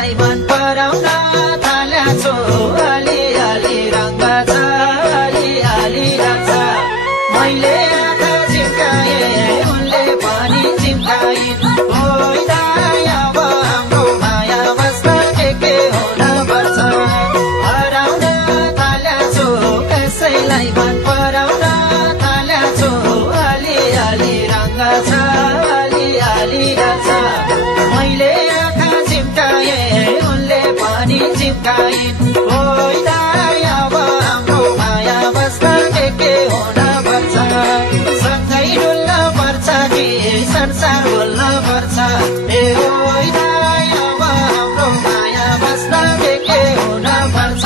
कसैलाई मन पराउन थालेछु अलिअलि रङ्ग छ अलिअलि रङ्ग मैले आँखा झिम्काए उनले पनि झिम्काइन् होइन अब हाम्रो माया बस्न के हुन पर्छ हराउन थालेछु कसैलाई मन पराउन थालेछु अलिअलि रङ्ग छ अलिअलि रङ्ग मैले आँखा झिम्काए उनले पनि झिम्काइन् होइन अब हाम्रो माया बस्न के हुन पर्छ सँगै डुल्न पर्छ कि संसार भुल्न पर्छ ए होइन अब हाम्रो माया बस्न के हुन पर्छ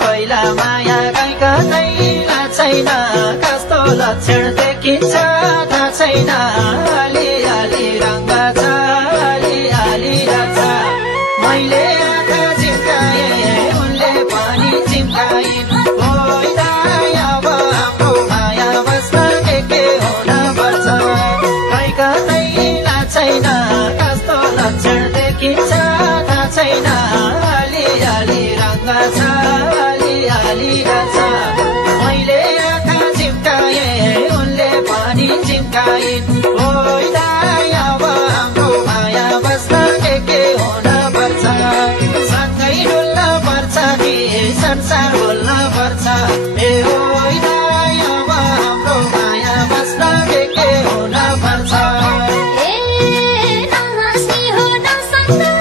पहिला माया कहीँ कतै छैन कस्तो लक्षण देखिन्छ थाहा छैन अलिअलि रङ्ग छ अलिअलि रङ्ग मैले आँखा झिम्काए उनले पनि झिम्काइन् होइन अब हाम्रो माया बस्न के हुन पर्छ कहीँ कतै छैन कस्तो लक्षण देखिन्छ थाहा छैन अलिअलि रङ्ग छ अलिअलि रङ्ग मैले आँखा झिम्काए उनले पनि झिम्काइन् होइन अब हाम्रो माया बस्न के हुन पर्छ सँगै डुल्न पर्छ कि संसार भुल्न पर्छ ए होइन अब हाम्रो माया बस्न के हुन पर्छ ए नहाँस्ने हो नसक्नु